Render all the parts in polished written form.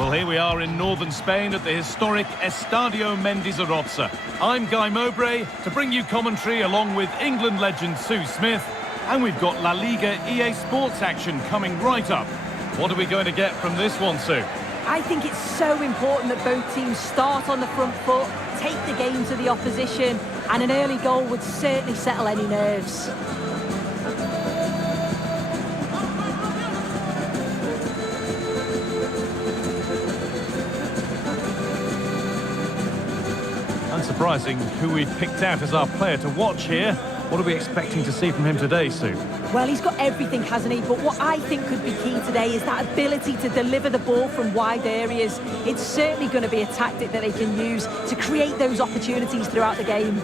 Well, here we are in northern Spain at the historic Estadio Mendizorroza. I'm Guy Mowbray to bring you commentary along with England legend Sue Smith. And we've got La Liga EA Sports action coming right up. What are we going to get from this one, Sue? I think it's so important that both teams start on the front foot, take the game to the opposition, and an early goal would certainly settle any nerves. Unsurprising who we've picked out as our player to watch here. What are we expecting to see from him today, Sue? Well, he's got everything, hasn't he? But what I think could be key today is that ability to deliver the ball from wide areas. It's certainly going to be a tactic that they can use to create those opportunities throughout the game.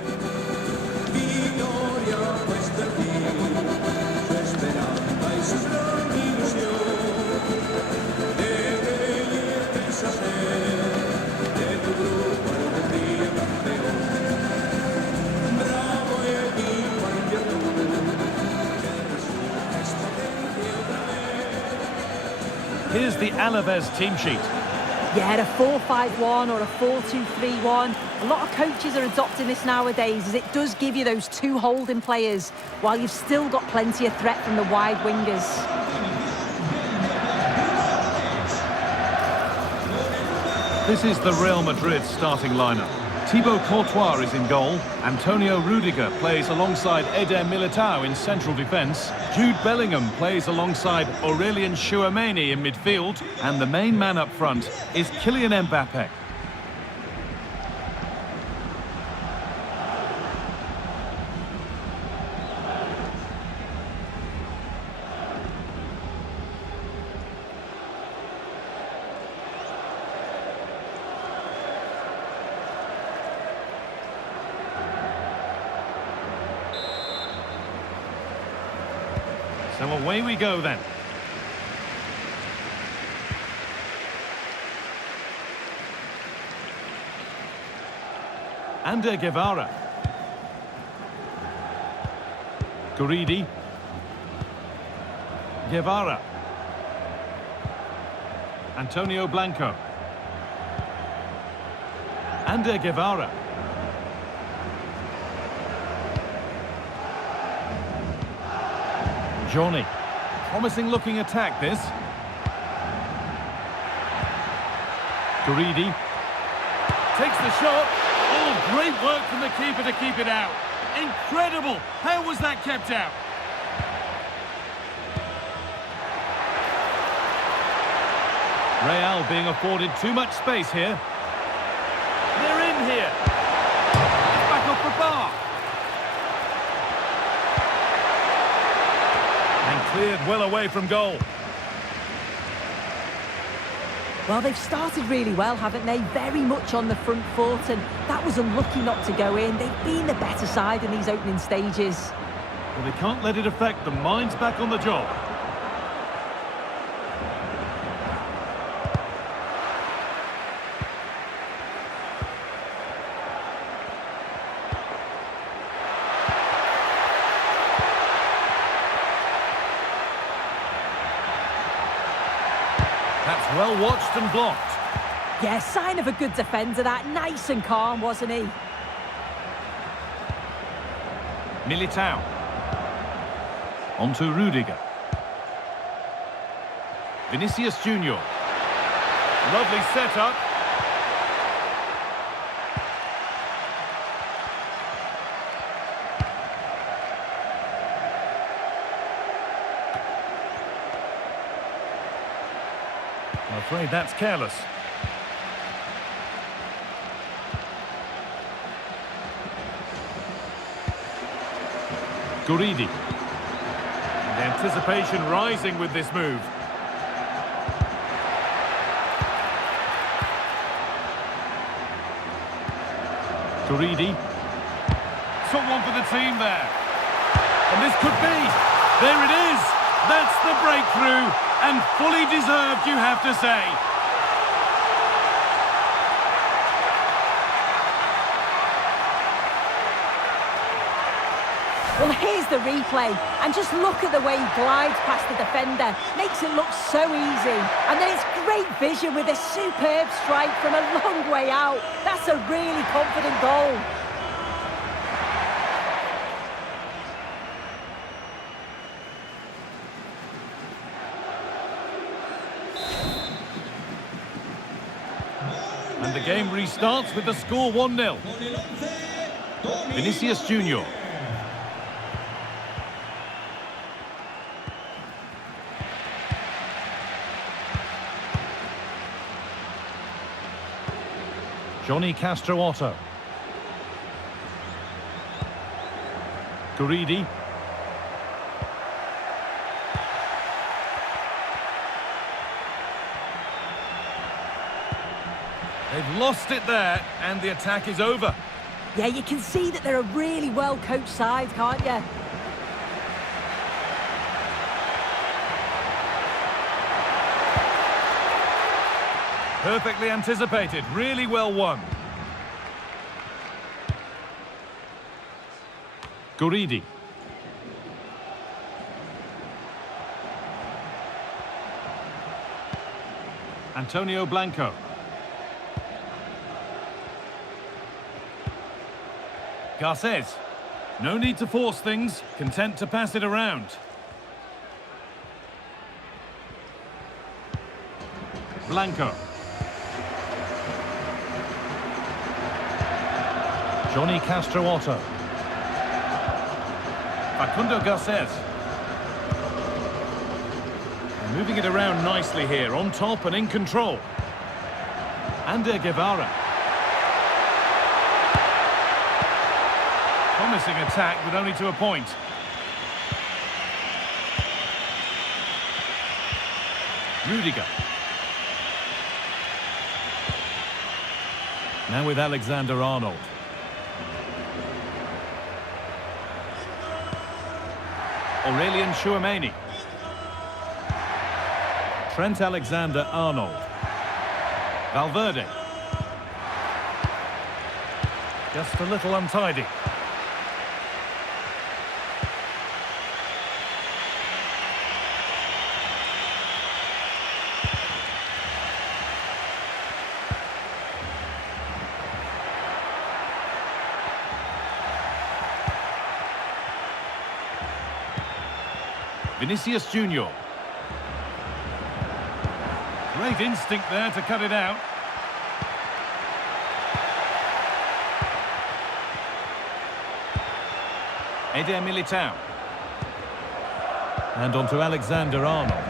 Here's the Alaves team sheet. Yeah, a 4-5-1 or a 4-2-3-1. A lot of coaches are adopting this nowadays as it does give you those two holding players while you've still got plenty of threat from the wide wingers. This is the Real Madrid starting lineup. Thibaut Courtois is in goal. Antonio Rudiger plays alongside Eder Militao in central defence. Jude Bellingham plays alongside Aurelien Tchouameni in midfield. And the main man up front is Kylian Mbappe. So away we go then. Ander Guevara. Guridi. Guevara. Antonio Blanco. Ander Guevara. Johnny. Promising looking attack this. Guridi. Takes the shot. Oh, great work from the keeper to keep it out. Incredible. How was that kept out? Real being afforded too much space here. They're in here. It's back off the bar. Cleared well away from goal. Well, they've started really well, haven't they? Very much on the front foot, and that was unlucky not to go in. They've been the better side in these opening stages. Well, they can't let it affect them. Mind's back on the job. That's well watched and blocked. Yeah, sign of a good defender, that. Nice and calm, wasn't he? Militao. On to Rudiger. Vinicius Junior. Lovely setup. I'm afraid that's careless. Guridi. And anticipation rising with this move. Guridi. Took one for the team there. And this could be. There it is. That's the breakthrough. And fully deserved, you have to say. Well, here's the replay, and just look at the way he glides past the defender. Makes it look so easy. And then it's great vision with a superb strike from a long way out. That's a really confident goal. And the game restarts with the score 1-0. Vinicius Junior. Johnny Castro Otto. Guridi. They've lost it there, and the attack is over. Yeah, you can see that they're a really well-coached side, can't you? Perfectly anticipated, really well won. Guridi. Antonio Blanco. Garces. No need to force things, content to pass it around. Blanco. Johnny Castro Otto. Facundo Garces. Moving it around nicely here, on top and in control. Ander Guevara. Promising attack, but only to a point. Rudiger. Now with Alexander-Arnold. Aurelien Tchouameni. Trent Alexander-Arnold. Valverde. Just a little untidy. Vinicius Junior. Great instinct there to cut it out. Eder Militao. And on to Alexander-Arnold.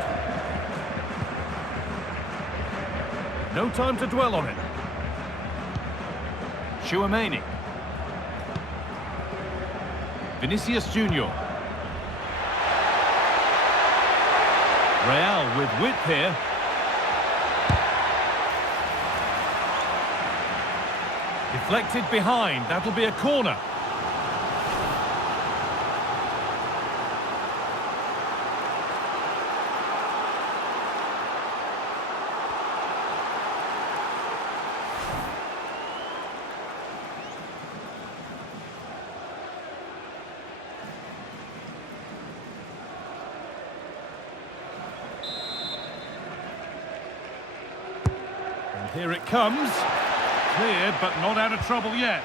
No time to dwell on it. Tchouameni. Vinicius Junior. Real with width here. Deflected behind, that'll be a corner. And here it comes. Cleared, but not out of trouble yet.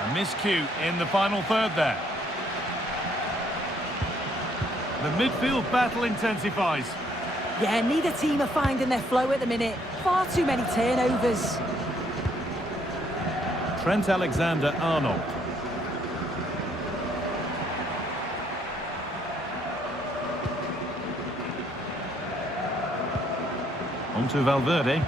A miscue in the final third there. The midfield battle intensifies. Yeah, neither team are finding their flow at the minute. Far too many turnovers. Trent Alexander-Arnold. On to Valverde.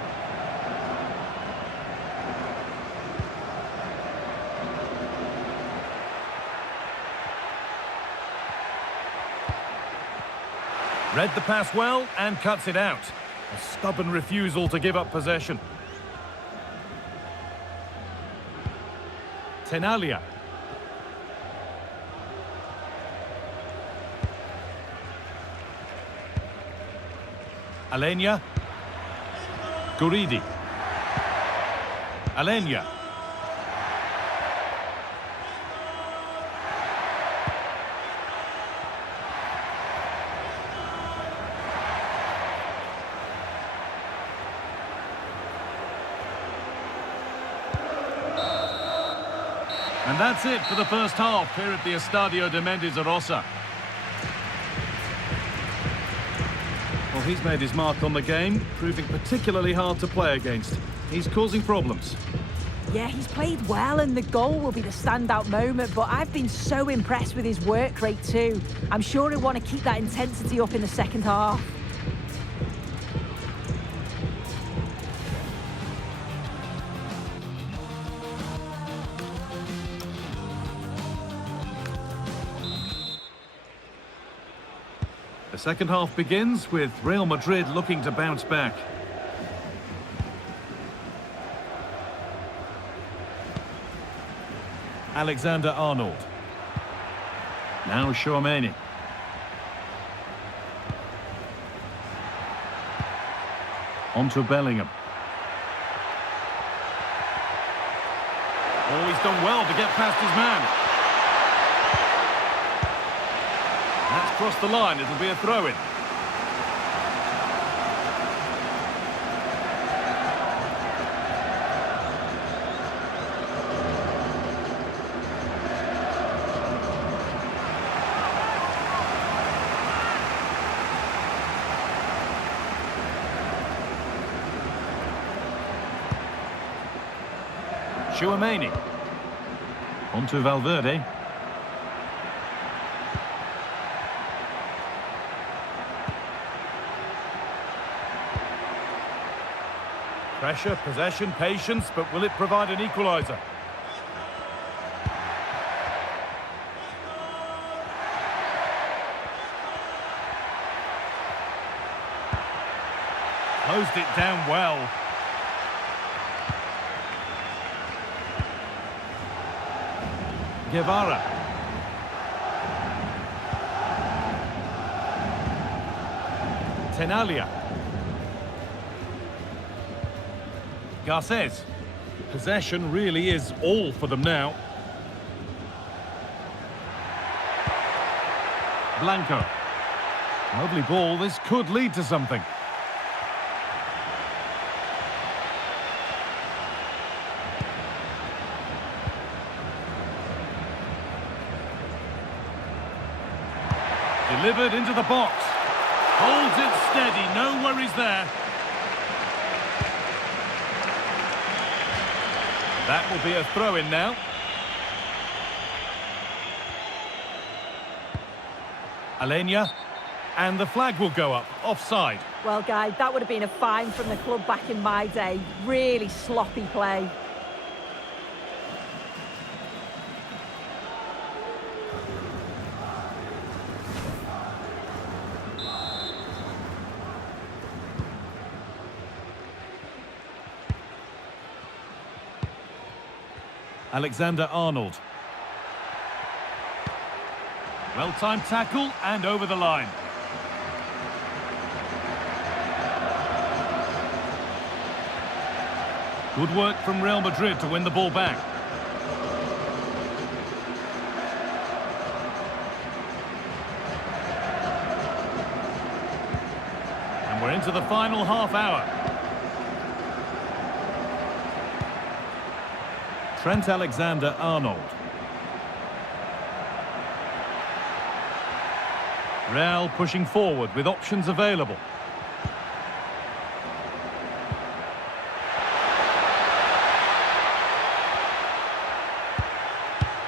Read the pass well and cuts it out. A stubborn refusal to give up possession. Tenalia. Alenia. Guridi. Alenya. And that's it for the first half here at the Estadio de Mendes-Rosa. Well, he's made his mark on the game, proving particularly hard to play against. He's causing problems. Yeah, he's played well and the goal will be the standout moment, but I've been so impressed with his work rate too. I'm sure he'll want to keep that intensity up in the second half. The second half begins with Real Madrid looking to bounce back. Alexander-Arnold. Now Tchouaméni. On to Bellingham. Oh, he's done well to get past his man. That's crossed the line, it'll be a throw-in. Tchouaméni. On to Valverde. Pressure, possession, patience, but will it provide an equaliser? Closed it down well. Guevara. Tenalia. Garces. Possession really is all for them now. Blanco. Lovely ball, this could lead to something. Delivered into the box. Holds it steady, no worries there. That will be a throw-in now. Alenya. And the flag will go up, offside. Well, guys, that would have been a fine from the club back in my day. Really sloppy play. Alexander-Arnold. Well-timed tackle and over the line. Good work from Real Madrid to win the ball back. And we're into the final half hour. Trent Alexander-Arnold. Real pushing forward with options available.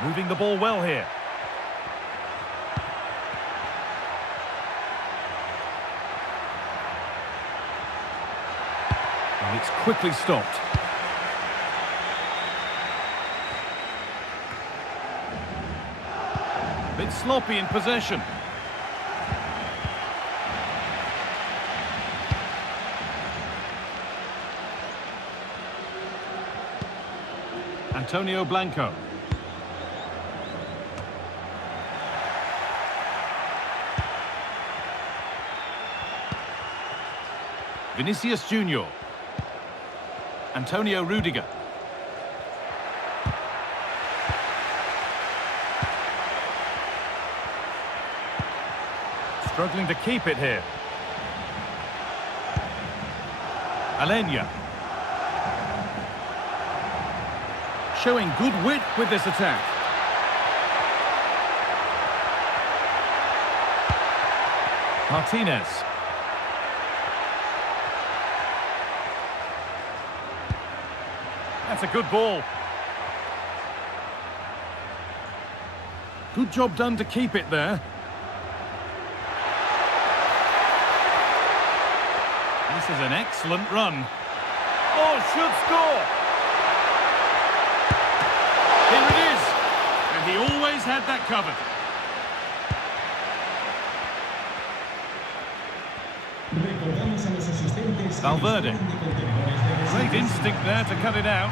Moving the ball well here. And it's quickly stopped. Bit sloppy in possession. Antonio Blanco. Vinicius Junior. Antonio Rudiger. Struggling to keep it here. Alenya. Showing good wit with this attack. Martinez. That's a good ball. Good job done to keep it there. This is an excellent run. Oh, should score! Here it is! And he always had that covered. Valverde. Great instinct there to cut it out.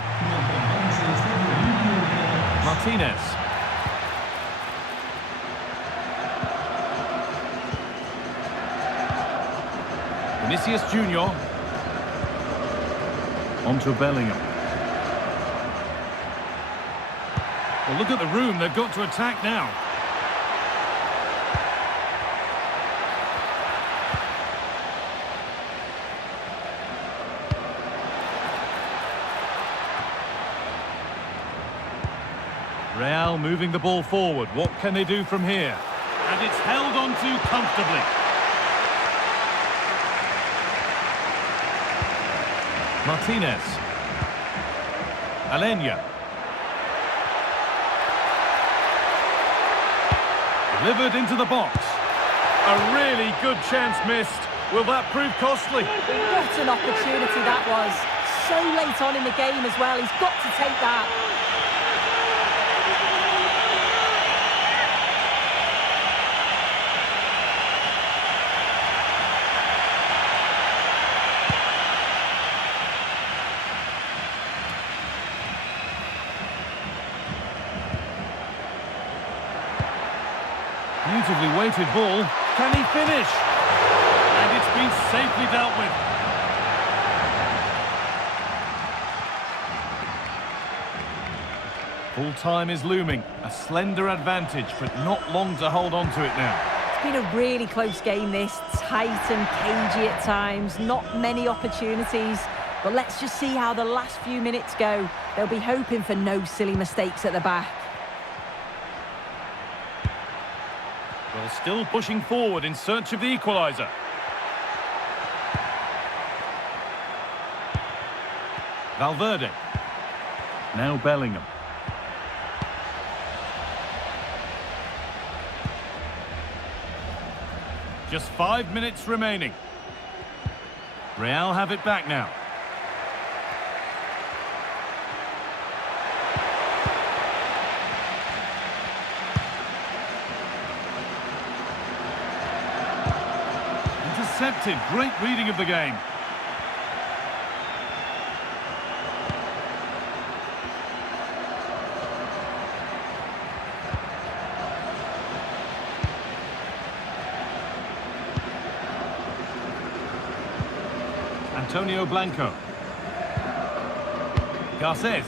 Martinez. Vinicius Junior. On to Bellingham. Well, look at the room they've got to attack now. Real moving the ball forward. What can they do from here? And it's held on to comfortably. Martinez. Alenya. Delivered into the box. A really good chance missed. Will that prove costly? What an opportunity that was. So late on in the game as well. He's got to take that. Beautifully weighted ball. Can he finish? And it's been safely dealt with. Full time is looming. A slender advantage, but not long to hold on to it now. It's been a really close game, this. Tight and cagey at times. Not many opportunities. But let's just see how the last few minutes go. They'll be hoping for no silly mistakes at the back. Well, still pushing forward in search of the equaliser. Valverde. Now Bellingham. Just 5 minutes remaining. Real have it back now. Intercepted. Great reading of the game. Antonio Blanco. Garces.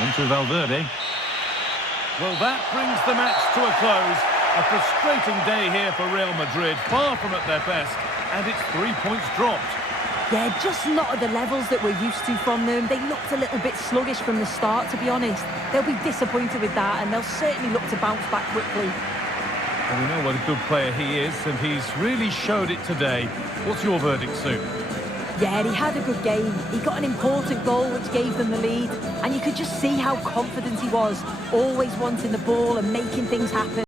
Onto Valverde. Well, that brings the match to a close. A frustrating day here for Real Madrid, far from at their best, and it's 3 points dropped. Yeah, just not at the levels that we're used to from them. They looked a little bit sluggish from the start, to be honest. They'll be disappointed with that, and they'll certainly look to bounce back quickly. And we know what a good player he is, and he's really showed it today. What's your verdict, Sue? Yeah, he had a good game. He got an important goal which gave them the lead, and you could just see how confident he was, always wanting the ball and making things happen.